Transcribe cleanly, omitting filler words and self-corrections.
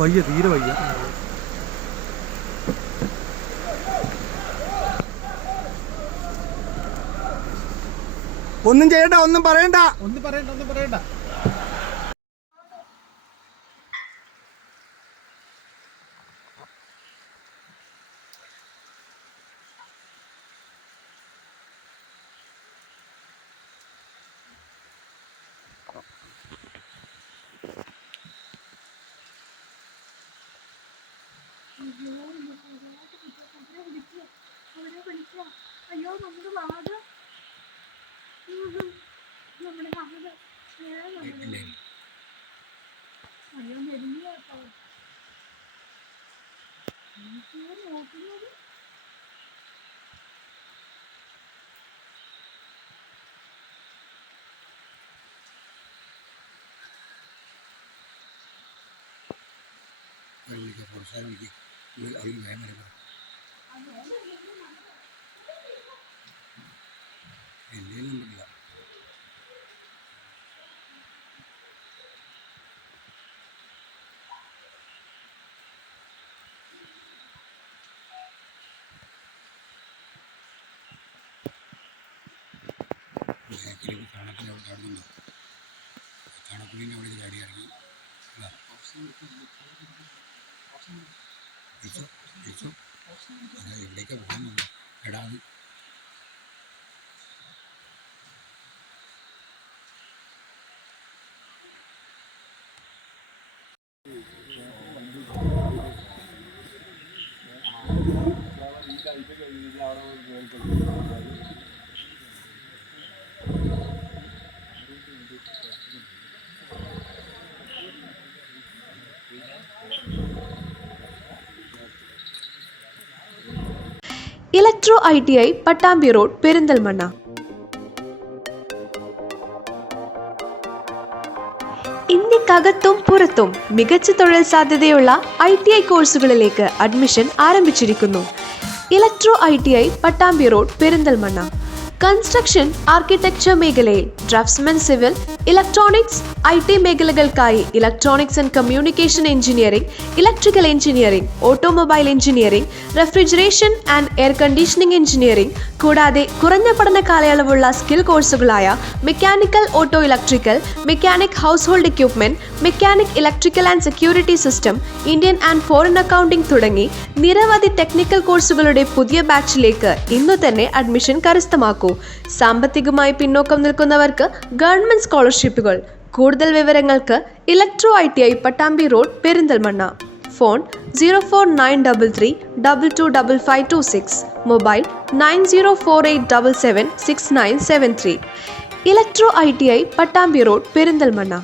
വയ്യ, തീരെ വയ്യ. ഒന്നും ചെയ്യണ്ട, ഒന്നും പറയണ്ട. അയ്യോ നമ്മുടെ വാഗ നമ്മുടെ വാഗ അയ്യോ നെല്ലിയ നോക്കുന്നത് തണുപ്പിനെ അവിടെ ചാടി ഇറങ്ങി അതാ എവിടേക്കാണ് പോകുന്നത് എടാ electro ITI Pattambi road Perinthalmanna. ഇന്ത്യക്കകത്തും പുറത്തും മികച്ച തൊഴിൽ സാധ്യതയുള്ള ITI കോഴ്സുകളിലേക്ക് അഡ്മിഷൻ ആരംഭിച്ചിരിക്കുന്നു. Electro ITI Pattambi road Perinthalmanna. Construction, architecture മേഖലയിൽ ഡ്രാഫ്റ്റ്സ്മാൻ, സിവിൽ, ഇലക്ട്രോണിക്സ്, IT മേഖലകൾക്കായി electronics and communication engineering, electrical engineering, automobile engineering, refrigeration and air conditioning engineering, കൂടാതെ കുറഞ്ഞ പഠന കാലയളവുള്ള സ്കിൽ കോഴ്സുകളായ mechanical auto electrical, mechanic household equipment, mechanic electrical and security system, Indian and foreign accounting തുടങ്ങി നിരവധി technical കോഴ്സുകളുടെ പുതിയ ബാച്ചിലേക്ക് ഇന്നു തന്നെ അഡ്മിഷൻ കരസ്ഥമാക്കൂ. സാമ്പത്തികമായി പിന്നോക്കം നിൽക്കുന്നവർക്ക് ഗവൺമെന്റ് സ്കോളർഷിപ്പുകൾ. കൂടുതൽ വിവരങ്ങൾക്ക് electro ITI Pattambi road Perinthalmanna. Phone 04933 225526, mobile 9048776973. Electro ITI Pattambi road Perinthalmanna.